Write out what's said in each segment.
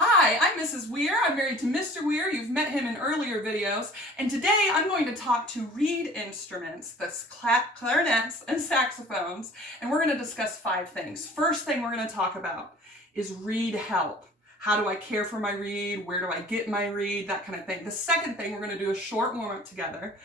Hi, I'm Mrs. Weer. I'm married to Mr. Weer. You've met him in earlier videos. And today I'm going to talk to reed instruments, that's clarinets and saxophones, and we're going to discuss 5 things. First thing we're going to talk about is reed help. How do I care for my reed? Where do I get my reed? That kind of thing. The second thing, we're going to do a short warm-up together.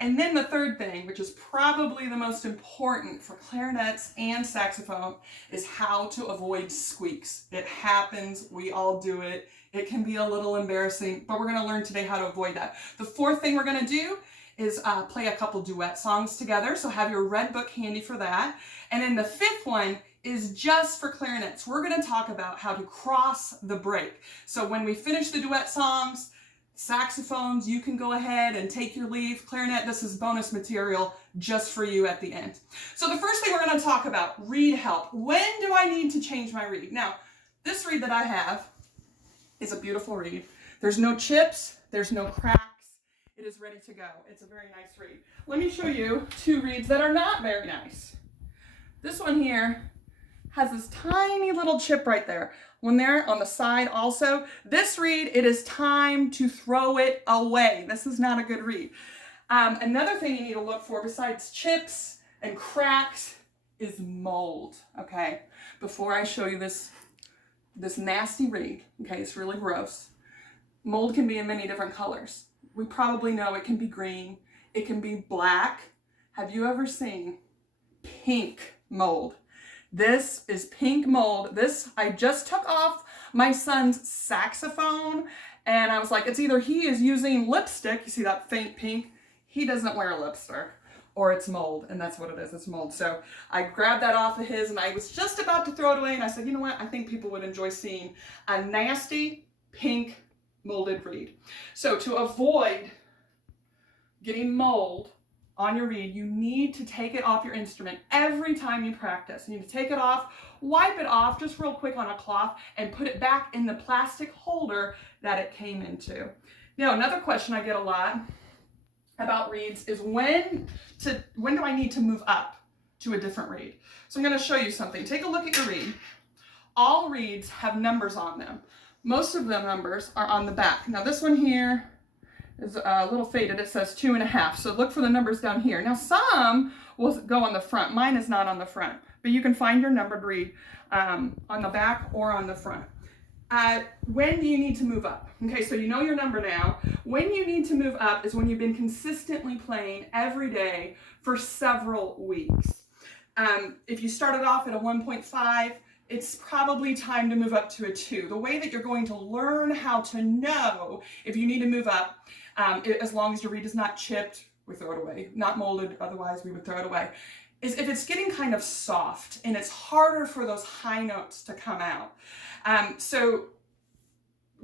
And then the third thing, which is probably the most important for clarinets and saxophone, is how to avoid squeaks. It happens, we all do it. It can be a little embarrassing, but we're going to learn today how to avoid that. The fourth thing we're going to do is play a couple duet songs together, so have your red book handy for that. And then the fifth one is just for clarinets. We're going to talk about how to cross the break. So when we finish the duet songs, saxophones, you can go ahead and take your leave. Clarinet, this is bonus material just for you at the end. So the first thing we're going to talk about, reed help. When do I need to change my reed? Now, this reed that I have is a beautiful reed. There's no chips, there's no cracks. It is ready to go. It's a very nice reed. Let me show you 2 reeds that are not very nice. This one here has this tiny little chip right there. When they're on the side also, this reed, it is time to throw it away. This is not a good reed. Another thing you need to look for besides chips and cracks is mold, okay? Before I show you this nasty reed, okay, it's really gross. Mold can be in many different colors. We probably know it can be green, it can be black. Have you ever seen pink mold? This is pink mold. This, I just took off my son's saxophone and I was like, it's either he is using lipstick, you see that faint pink, he doesn't wear lipstick, or it's mold, and that's what it is, it's mold. So I grabbed that off of his and I was just about to throw it away and I said, you know what, I think people would enjoy seeing a nasty pink molded reed. So to avoid getting mold on your reed, you need to take it off your instrument every time you practice. You need to take it off, wipe it off just real quick on a cloth, and put it back in the plastic holder that it came into. Now, another question I get a lot about reeds is when do I need to move up to a different reed? So I'm going to show you something. Take a look at your reed. All reeds have numbers on them. Most of the numbers are on the back. Now this one here is a little faded. It says 2.5. So look for the numbers down here. Now some will go on the front. Mine is not on the front, but you can find your numbered reed on the back or on the front. When do you need to move up? Okay, so you know your number now. When you need to move up is when you've been consistently playing every day for several weeks. If you started off at a 1.5, it's probably time to move up to a 2. The way that you're going to learn how to know if you need to move up, as long as your reed is not chipped, we throw it away. Not molded, otherwise we would throw it away. Is if it's getting kind of soft and it's harder for those high notes to come out. So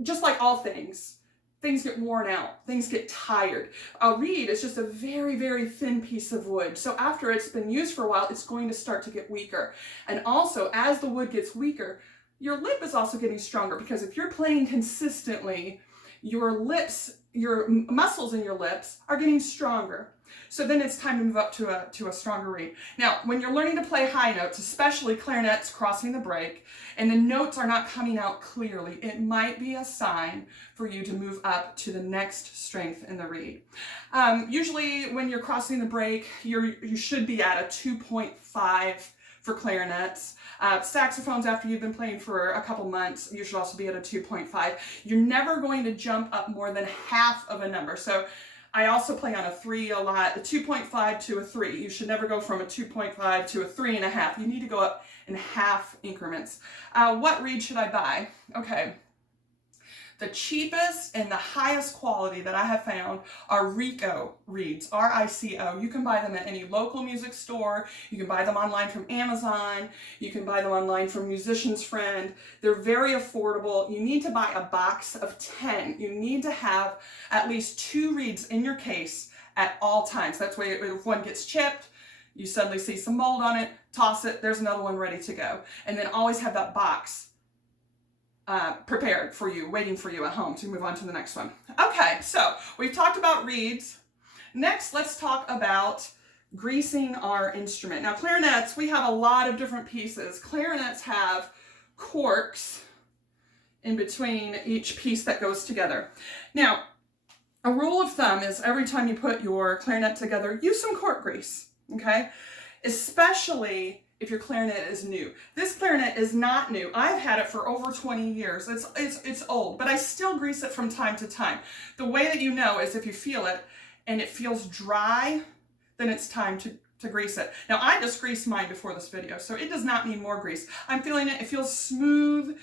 just like all things get worn out, things get tired. A reed is just a very, very thin piece of wood. So after it's been used for a while, it's going to start to get weaker. And also, as the wood gets weaker, your lip is also getting stronger, because if you're playing consistently, your muscles in your lips are getting stronger. So then it's time to move up to a stronger reed. Now, when you're learning to play high notes, especially clarinets crossing the break, and the notes are not coming out clearly, it might be a sign for you to move up to the next strength in the reed. Usually when you're crossing the break, you should be at a 2.5 for clarinets. Saxophones, after you've been playing for a couple months, you should also be at a 2.5. You're never going to jump up more than half of a number. So I also play on a 3 a lot, a 2.5 to a 3. You should never go from a 2.5 to a 3.5. You need to go up in half increments. What reed should I buy? Okay. The cheapest and the highest quality that I have found are Rico Reeds, R-I-C-O. You can buy them at any local music store. You can buy them online from Amazon. You can buy them online from Musician's Friend. They're very affordable. You need to buy a box of 10. You need to have at least 2 reeds in your case at all times. That's why if one gets chipped, you suddenly see some mold on it, toss it, there's another one ready to go. And then always have that box prepared for you, waiting for you at home to move on to the next one. Okay, so we've talked about reeds. Next, let's talk about greasing our instrument. Now, clarinets, we have a lot of different pieces. Clarinets have corks in between each piece that goes together. Now, a rule of thumb is every time you put your clarinet together, use some cork grease, okay? Especially if your clarinet is new. This clarinet is not new. I've had it for over 20 years. It's old, but I still grease it from time to time. The way that you know is if you feel it and it feels dry, then it's time to grease it. Now, I just greased mine before this video, so it does not need more grease. I'm feeling it. It feels smooth.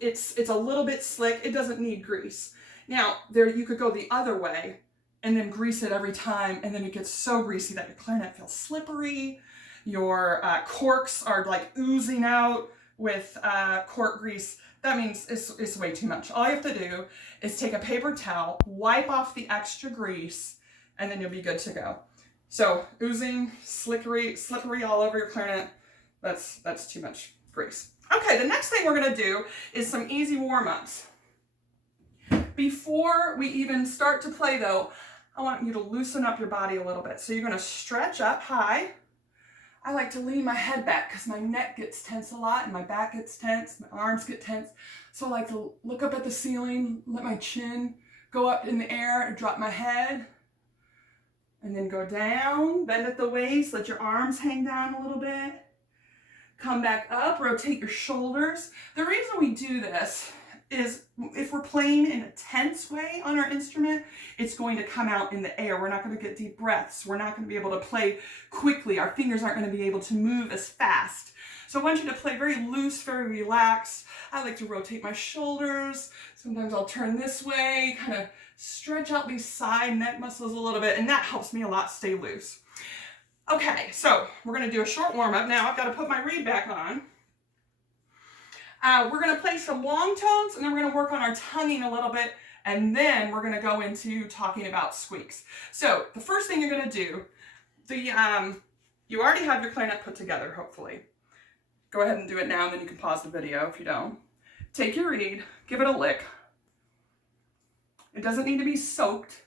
It's a little bit slick. It doesn't need grease. Now, you could go the other way and then grease it every time, and then it gets so greasy that your clarinet feels slippery. Your corks are like oozing out with cork grease. That means it's way too much. All you have to do is take a paper towel, wipe off the extra grease, and then you'll be good to go. So oozing, slippery all over your clarinet, that's too much grease. Okay, the next thing we're gonna do is some easy warm-ups. Before we even start to play though, I want you to loosen up your body a little bit. So you're gonna stretch up high. I like to lean my head back because my neck gets tense a lot and my back gets tense, my arms get tense. So I like to look up at the ceiling, let my chin go up in the air and drop my head. And then go down, bend at the waist, let your arms hang down a little bit. Come back up, rotate your shoulders. The reason we do this is if we're playing in a tense way on our instrument, it's going to come out in the air. We're not going to get deep breaths. We're not going to be able to play quickly. Our fingers aren't going to be able to move as fast. So I want you to play very loose, very relaxed. I like to rotate my shoulders. Sometimes I'll turn this way, kind of stretch out these side neck muscles a little bit, and that helps me a lot stay loose. Okay, so we're going to do a short warm-up. Now I've got to put my reed back on. We're going to play some long tones, and then we're going to work on our tonguing a little bit, and then we're going to go into talking about squeaks. So the first thing you're going to do, you already have your clarinet put together, hopefully. Go ahead and do it now, and then you can pause the video if you don't. Take your reed, give it a lick. It doesn't need to be soaked,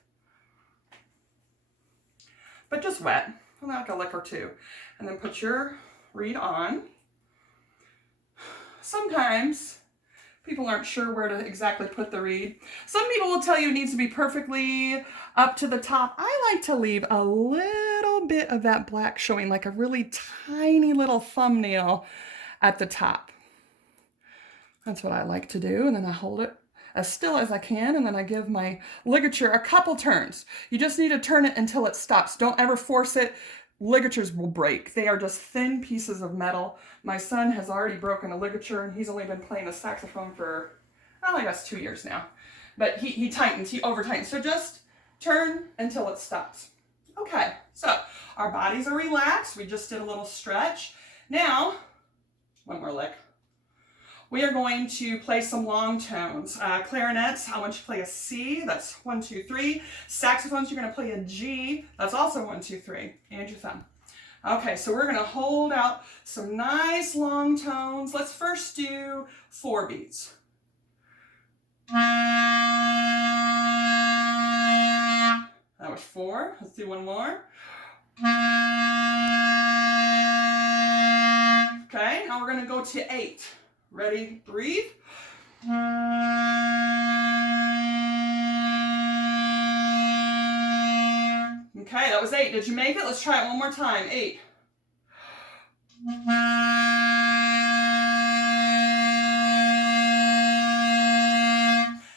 but just wet, like a lick or two. And then put your reed on. Sometimes people aren't sure where to exactly put the reed. Some people will tell you it needs to be perfectly up to the top. I like to leave a little bit of that black showing, like a really tiny little thumbnail at the top. That's what I like to do, and then I hold it as still as I can, and then I give my ligature a couple turns. You just need to turn it until it stops. Don't ever force it. Ligatures will break. They are just thin pieces of metal. My son has already broken a ligature, and he's only been playing a saxophone for, well, I guess 2 years now. But he tightens, he over-tightens. So just turn until it stops. Okay, so our bodies are relaxed. We just did a little stretch. Now, one more lick. We are going to play some long tones. Clarinets, I want you to play a C, that's 1, 2, 3. Saxophones, you're gonna play a G, that's also 1, 2, 3, and your thumb. Okay, so we're gonna hold out some nice long tones. Let's first do 4 beats. That was 4, let's do one more. Okay, now we're gonna go to 8. Ready? Breathe. Okay, that was 8. Did you make it? Let's try it one more time. 8.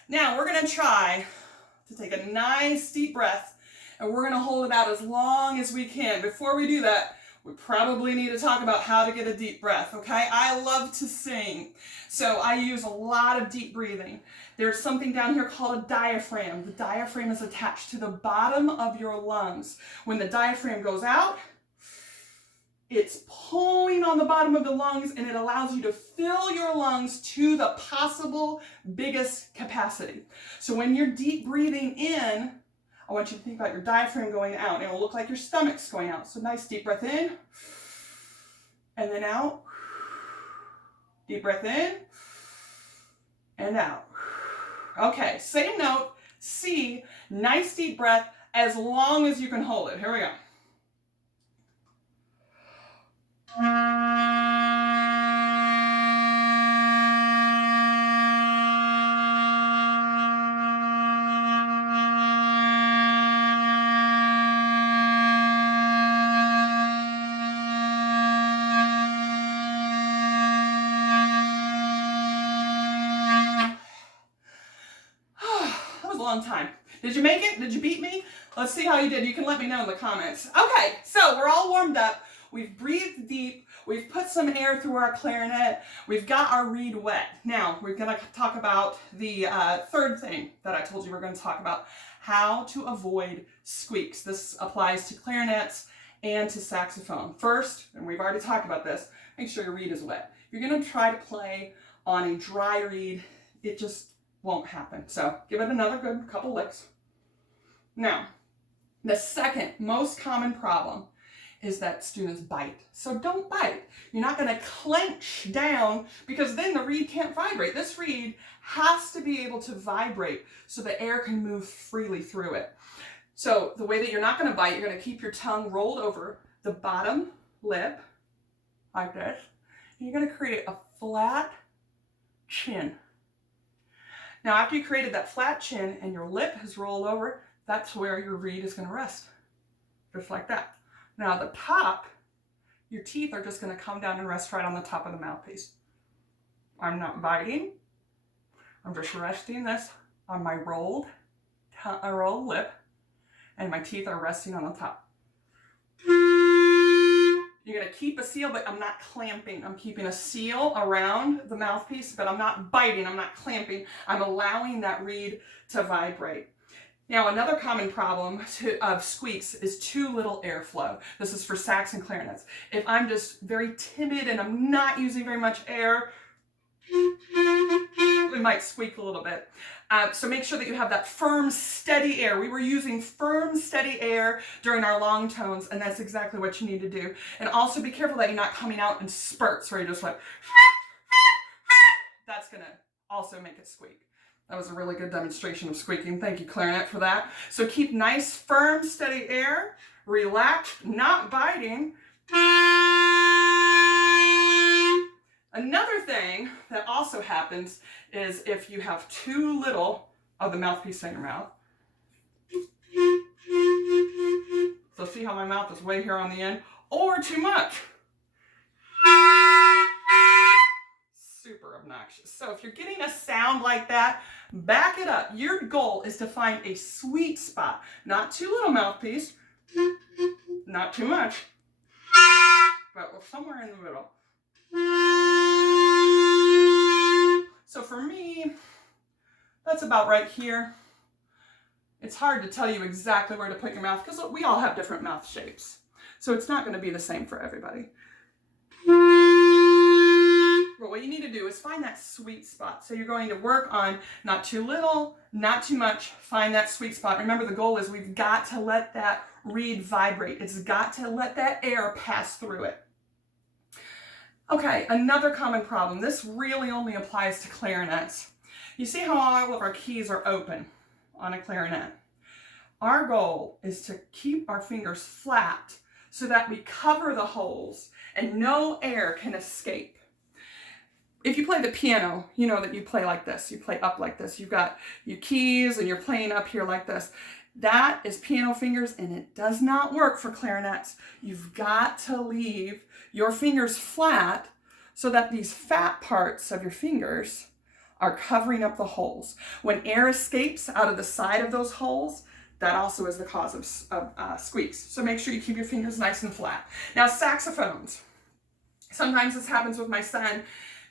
Now we're going to try to take a nice deep breath, and we're going to hold it out as long as we can. Before we do that, we probably need to talk about how to get a deep breath, okay? I love to sing, so I use a lot of deep breathing. There's something down here called a diaphragm. The diaphragm is attached to the bottom of your lungs. When the diaphragm goes out, it's pulling on the bottom of the lungs, and it allows you to fill your lungs to the possible biggest capacity. So when you're deep breathing in, I want you to think about your diaphragm going out. It'll look like your stomach's going out. So nice deep breath in, and then out. Deep breath in, and out. Okay, same note, C, nice deep breath, as long as you can hold it. Here we go. long time. Did you make it? Did you beat me? Let's see how you did. You can let me know in the comments. Okay, so we're all warmed up. We've breathed deep. We've put some air through our clarinet. We've got our reed wet. Now, we're going to talk about the third thing that I told you we're going to talk about, how to avoid squeaks. This applies to clarinets and to saxophone. First, and we've already talked about this, make sure your reed is wet. If you're going to try to play on a dry reed, it just won't happen. So give it another good couple licks. Now, the second most common problem is that students bite. So don't bite. You're not going to clench down because then the reed can't vibrate. This reed has to be able to vibrate so the air can move freely through it. So the way that you're not going to bite, you're going to keep your tongue rolled over the bottom lip like this. And you're going to create a flat chin. Now after you created that flat chin and your lip has rolled over, that's where your reed is going to rest. Just like that. Now the top, your teeth are just going to come down and rest right on the top of the mouthpiece. I'm not biting. I'm just resting this on my rolled lip, and my teeth are resting on the top. You're going to keep a seal, but I'm not clamping. I'm keeping a seal around the mouthpiece, but I'm not biting. I'm not clamping. I'm allowing that reed to vibrate. Now, another common problem of squeaks is too little airflow. This is for sax and clarinets. If I'm just very timid and I'm not using very much air, it might squeak a little bit. So make sure that you have that firm, steady air. We were using firm, steady air during our long tones, and that's exactly what you need to do. And also be careful that you're not coming out in spurts where you're just like, that's going to also make it squeak. That was a really good demonstration of squeaking. Thank you, clarinet, for that. So keep nice, firm, steady air, relaxed, not biting. Another thing that also happens is if you have too little of the mouthpiece in your mouth. So see how my mouth is way here on the end? Or too much. Super obnoxious. So if you're getting a sound like that, back it up. Your goal is to find a sweet spot. Not too little mouthpiece, not too much, but somewhere in the middle. So for me, that's about right here. It's hard to tell you exactly where to put your mouth because we all have different mouth shapes. So it's not going to be the same for everybody. But what you need to do is find that sweet spot. So you're going to work on not too little, not too much, find that sweet spot. Remember, the goal is we've got to let that reed vibrate. It's got to let that air pass through it. Okay, another common problem. This really only applies to clarinets. You see how all of our keys are open on a clarinet? Our goal is to keep our fingers flat so that we cover the holes and no air can escape. If you play the piano, you know that you play like this. You play up like this. You've got your keys and you're playing up here like this. That is piano fingers, and it does not work for clarinets. You've got to leave your fingers flat so that these fat parts of your fingers are covering up the holes. When air escapes out of the side of those holes, that also is the cause of squeaks. So make sure you keep your fingers nice and flat. Now, saxophones. Sometimes this happens with my son.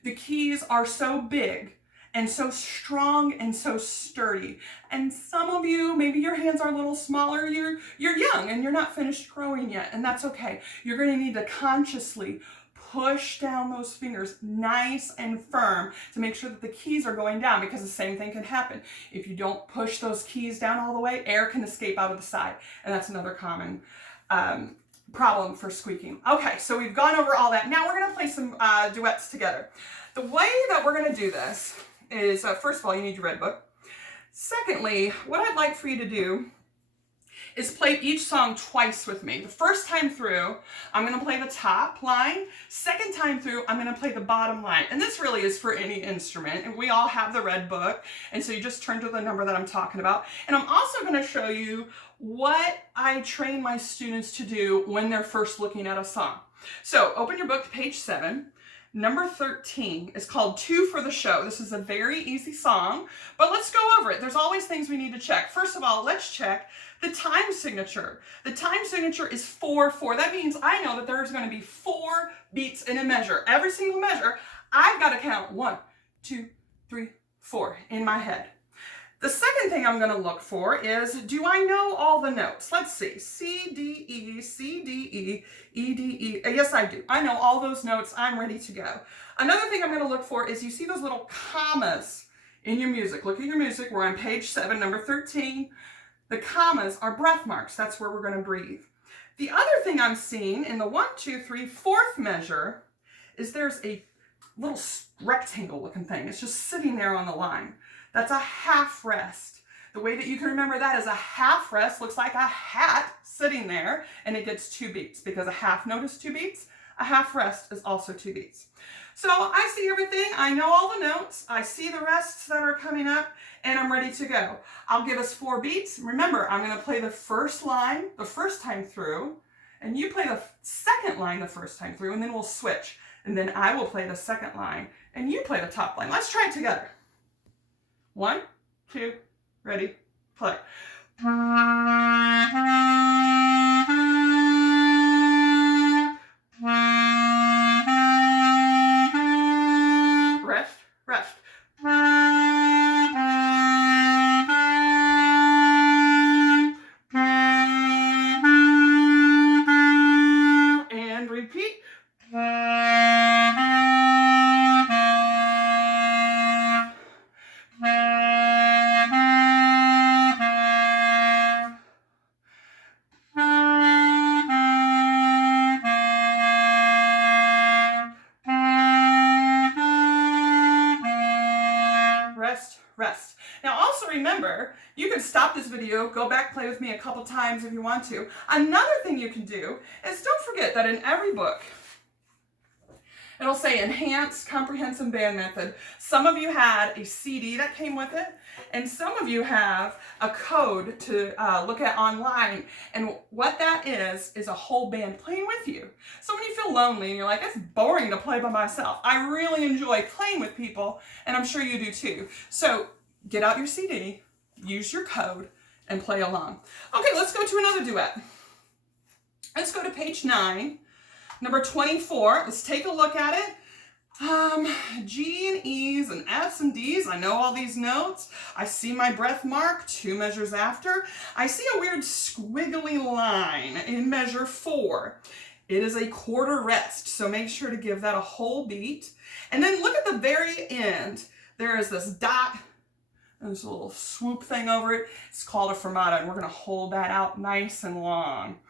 The keys are so big and so strong and so sturdy. And some of you, maybe your hands are a little smaller. You're young and you're not finished growing yet, and that's okay. You're going to need to consciously push down those fingers nice and firm to make sure that the keys are going down, because the same thing can happen. If you don't push those keys down all the way, air can escape out of the side, and that's another common problem for squeaking. Okay, so we've gone over all that. Now we're going to play some duets together. The way that we're going to do this is, first of all, you need your red book. Secondly, what I'd like for you to do is play each song twice with me. The first time through, I'm going to play the top line. Second time through, I'm going to play the bottom line. And this really is for any instrument. And we all have the red book. And so you just turn to the number that I'm talking about. And I'm also going to show you what I train my students to do when they're first looking at a song. So open your book to page 7. number 13 is called Two for the Show. This is a very easy song, but let's go over it. There's always things we need to check. First of all, let's check the time signature. The time signature is 4/4. That means I know that there's going to be 4 beats in a measure. Every single measure, I've got to count 1, 2, 3, 4 in my head. The second thing I'm going to look for is, do I know all the notes? Let's see. C, D, E, C, D, E, E, D, E. Yes, I do. I know all those notes. I'm ready to go. Another thing I'm going to look for is, you see those little commas in your music. Look at your music. We're on page 7, number 13. The commas are breath marks. That's where we're going to breathe. The other thing I'm seeing in the 1, 2, 3, 4th measure is there's a little rectangle looking thing. It's just sitting there on the line. That's a half rest. The way that you can remember that is a half rest looks like a hat sitting there, and it gets 2 beats, because a half note is 2 beats. A half rest is also 2 beats. So I see everything. I know all the notes. I see the rests that are coming up, and I'm ready to go. I'll give us 4 beats. Remember, I'm going to play the first line the first time through, and you play the second line the first time through, and then we'll switch. And then I will play the second line, and you play the top line. Let's try it together. 1, 2, ready, play. Rest, rest. And repeat. Rest. Now also remember, you can stop this video, go back, play with me a couple times if you want to. Another thing you can do is, don't forget that in every book, it'll say Enhanced Comprehensive Band Method. Some of you had a CD that came with it, and some of you have a code to look at online. And what that is a whole band playing with you. So when you feel lonely and you're like, it's boring to play by myself, I really enjoy playing with people, and I'm sure you do too. So get out your CD, use your code, and play along. Okay, let's go to another duet. Let's go to page 9. Number 24, let's take a look at it. G and E's and F's and D's. I know all these notes. I see my breath mark 2 measures after. I see a weird squiggly line in measure 4. It is a quarter rest, so make sure to give that a whole beat. And then look at the very end. There is this dot. There's a little swoop thing over it. It's called a fermata, and we're going to hold that out nice and long.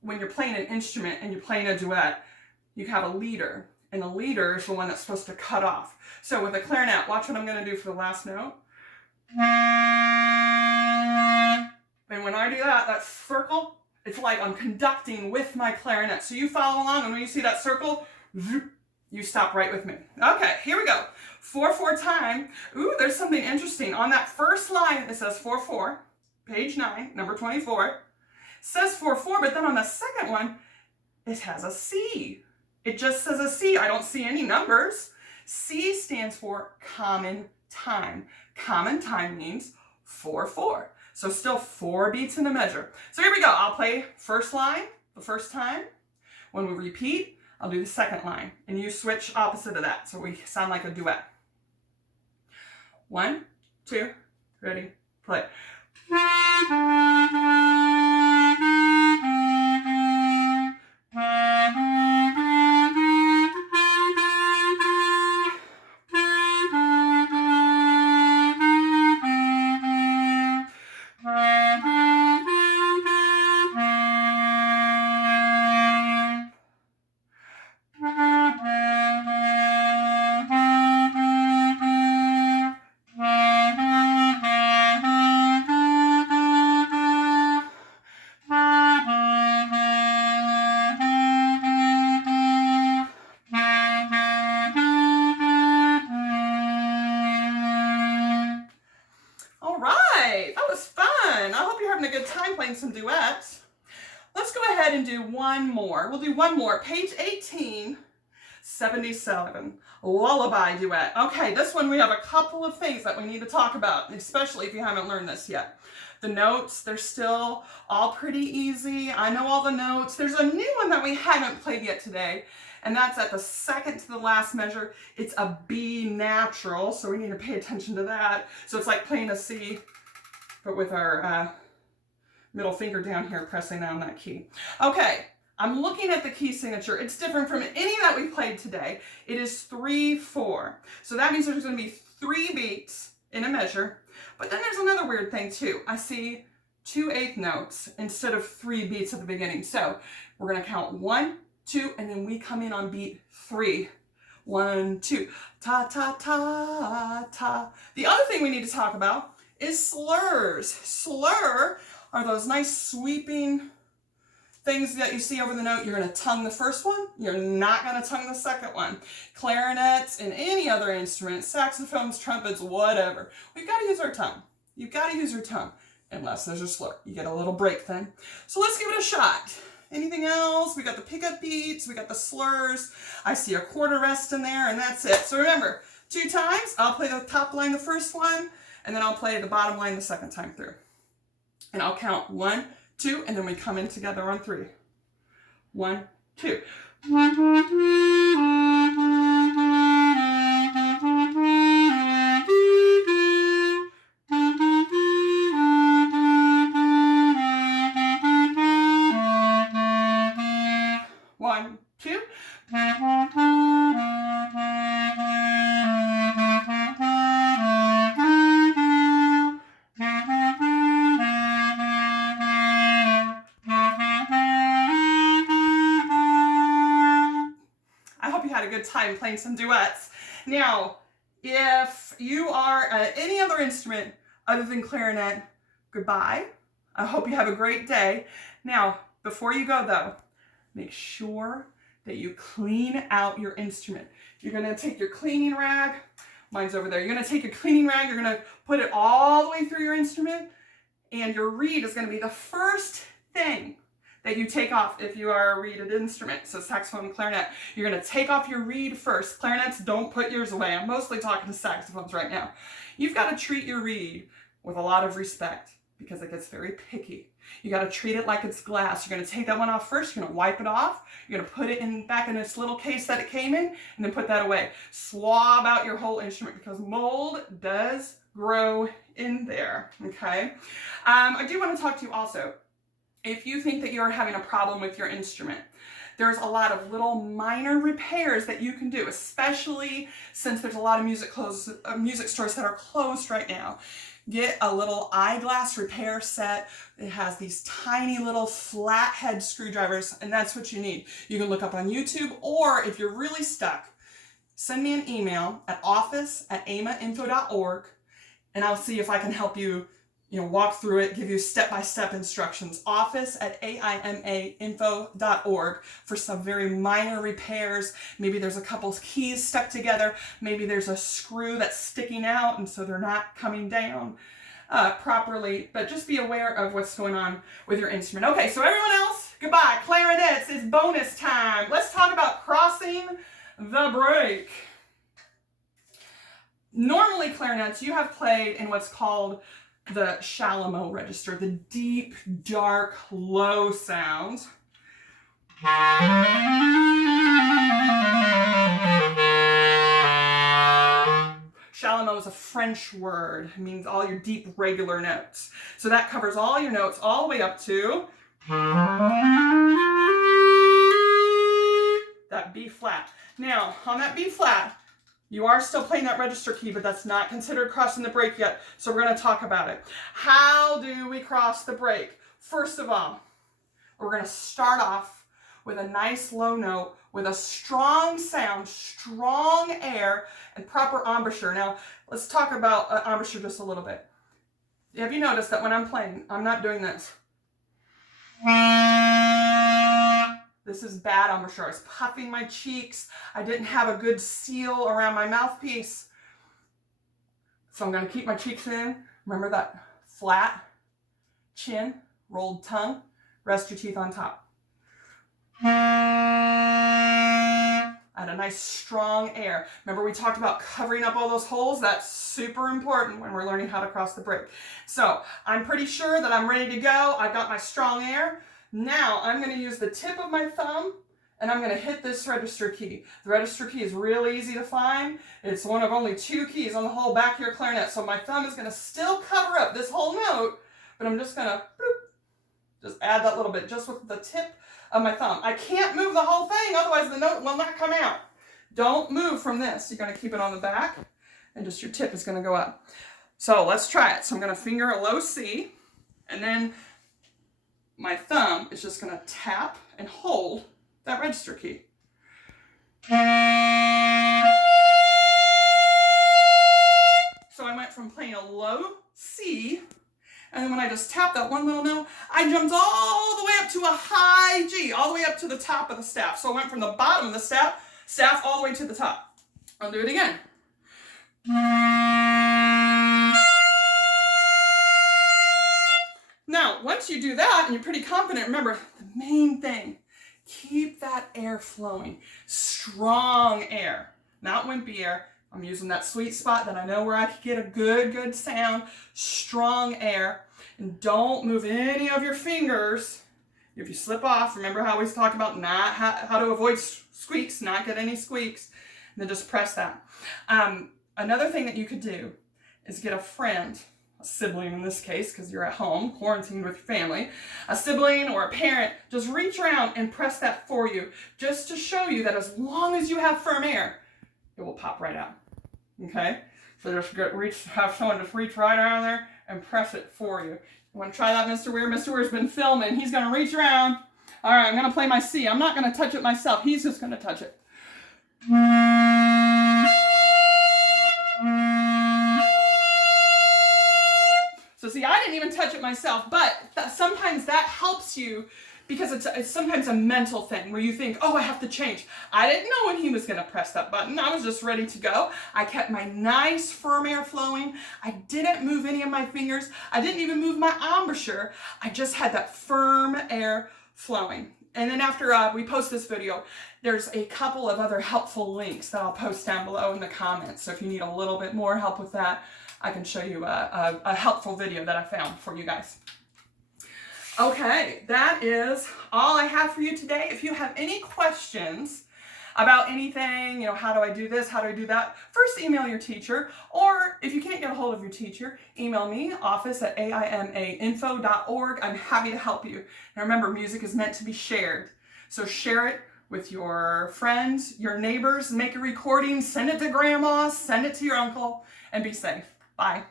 When you're playing an instrument and you're playing a duet, you have a leader, and the leader is the one that's supposed to cut off. So with a clarinet, watch what I'm going to do for the last note. And when I do that, that circle, it's like I'm conducting with my clarinet. So you follow along, and when you see that circle, you stop right with me. Okay, here we go. 4/4 time. Ooh, there's something interesting. On that first line, it says 4/4. Page 9, number 24. Says 4/4, but then on the second one, it has a C. It just says a C. I don't see any numbers. C stands for common time. Common time means 4/4. So still 4 beats in a measure. So here we go. I'll play first line the first time. When we repeat, I'll do the second line. And you switch opposite of that, so we sound like a duet. 1, 2, ready, play. Some duets. Let's go ahead and do one more. We'll do one more. Page 18 77, lullaby duet. Okay, this one we have a couple of things that we need to talk about, especially if you haven't learned this yet. The notes, they're still all pretty easy. I know all the notes. There's a new one that we haven't played yet today, and that's at the second to the last measure. It's a B natural, so we need to pay attention to that. So it's like playing a C, but with our middle finger down here pressing down that key. Okay, I'm looking at the key signature. It's different from any that we played today. It is 3/4. So that means there's going to be 3 beats in a measure. But then there's another weird thing too. I see 2/8 notes instead of 3 beats at the beginning. So we're going to count 1, 2, and then we come in on beat 3. 1, 2, ta, ta, ta, ta. The other thing we need to talk about is slurs. Slur are those nice sweeping things that you see over the note. You're going to tongue the first one. You're not going to tongue the second one. Clarinets and any other instrument, saxophones, trumpets, whatever. We've got to use our tongue. You've got to use your tongue unless there's a slur. You get a little break then. So let's give it a shot. Anything else? We got the pickup beats. We got the slurs. I see a quarter rest in there, and that's it. So remember, 2 times. I'll play the top line the first one, and then I'll play the bottom line the second time through. And I'll count 1, 2, and then we come in together on 3. 1, 2. One, two. Had a good time playing some duets. Now, if you are any other instrument other than clarinet, goodbye. I hope you have a great day. Now, before you go though, make sure that you clean out your instrument. You're going to take your cleaning rag. Mine's over there. You're going to take your cleaning rag. You're going to put it all the way through your instrument, and your reed is going to be the first thing that you take off if you are a reeded instrument. So saxophone and clarinet, you're going to take off your reed first. Clarinets, don't put yours away. I'm mostly talking to saxophones right now. You've got to treat your reed with a lot of respect because it gets very picky. You got to treat it like it's glass. You're going to take that one off first. You're going to wipe it off. You're going to put it back in its little case that it came in, and then put that away. Swab out your whole instrument because mold does grow in there. Okay. I do want to talk to you also. If you think that you're having a problem with your instrument, there's a lot of little minor repairs that you can do, especially since there's a lot of music stores that are closed right now. Get a little eyeglass repair set. It has these tiny little flathead screwdrivers, and that's what you need. You can look up on YouTube, or if you're really stuck, send me an email at office@aimainfo.org, and I'll see if I can help you walk through it, give you step-by-step instructions. Office@AIMAinfo.org for some very minor repairs. Maybe there's a couple of keys stuck together. Maybe there's a screw that's sticking out, and so they're not coming down properly. But just be aware of what's going on with your instrument. Okay, so everyone else, goodbye. Clarinets, it's bonus time. Let's talk about crossing the break. Normally, clarinets, you have played in what's called the shallow register, the deep, dark, low sounds. Shallow is a French word. It means all your deep, regular notes. So that covers all your notes all the way up to that B flat. Now, on that B flat, you are still playing that register key, but that's not considered crossing the break yet, so we're going to talk about it. How do we cross the break? First of all, we're going to start off with a nice low note with a strong sound, strong air, and proper embouchure. Now, let's talk about embouchure just a little bit. Have you noticed that when I'm playing, I'm not doing this? This is bad embouchure. I was puffing my cheeks. I didn't have a good seal around my mouthpiece. So I'm going to keep my cheeks in. Remember that flat chin, rolled tongue. Rest your teeth on top. Add a nice strong air. Remember we talked about covering up all those holes? That's super important when we're learning how to cross the break. So I'm pretty sure that I'm ready to go. I've got my strong air. Now I'm going to use the tip of my thumb and I'm going to hit this register key. The register key is really easy to find. It's one of only 2 keys on the whole back of your clarinet. So my thumb is going to still cover up this whole note, but I'm just going to just add that little bit just with the tip of my thumb. I can't move the whole thing, otherwise the note will not come out. Don't move from this. You're going to keep it on the back, and just your tip is going to go up. So let's try it. So I'm going to finger a low C, and then my thumb is just going to tap and hold that register key. So I went from playing a low C, and then when I just tapped that one little note, I jumped all the way up to a high G, all the way up to the top of the staff. So I went from the bottom of the staff all the way to the top. I'll do it again. Now, once you do that and you're pretty confident, remember the main thing, keep that air flowing. Strong air, not wimpy air. I'm using that sweet spot that I know where I can get a good sound. Strong air. And don't move any of your fingers. If you slip off, remember how we talked about not how to avoid squeaks, not get any squeaks. And then just press that. Another thing that you could do is get a friend, a sibling in this case, because you're at home, quarantined with your family, a sibling or a parent, just reach around and press that for you, just to show you that as long as you have firm air, it will pop right out. Okay? So just have someone just reach right around there and press it for you. You want to try that, Mr. Weer? Mr. Weir's been filming. He's going to reach around. All right, I'm going to play my C. I'm not going to touch it myself. He's just going to touch it. So see, I didn't even touch it myself, but sometimes that helps you because it's sometimes a mental thing where you think, oh, I have to change. I didn't know when he was going to press that button. I was just ready to go. I kept my nice firm air flowing. I didn't move any of my fingers. I didn't even move my embouchure. I just had that firm air flowing. And then after we post this video, there's a couple of other helpful links that I'll post down below in the comments. So if you need a little bit more help with that, I can show you a helpful video that I found for you guys. Okay, that is all I have for you today. If you have any questions about anything, how do I do this, how do I do that, first email your teacher, or if you can't get a hold of your teacher, email me, office@aimainfo.org. I'm happy to help you. And remember, music is meant to be shared. So share it with your friends, your neighbors, make a recording, send it to grandma, send it to your uncle, and be safe. Bye.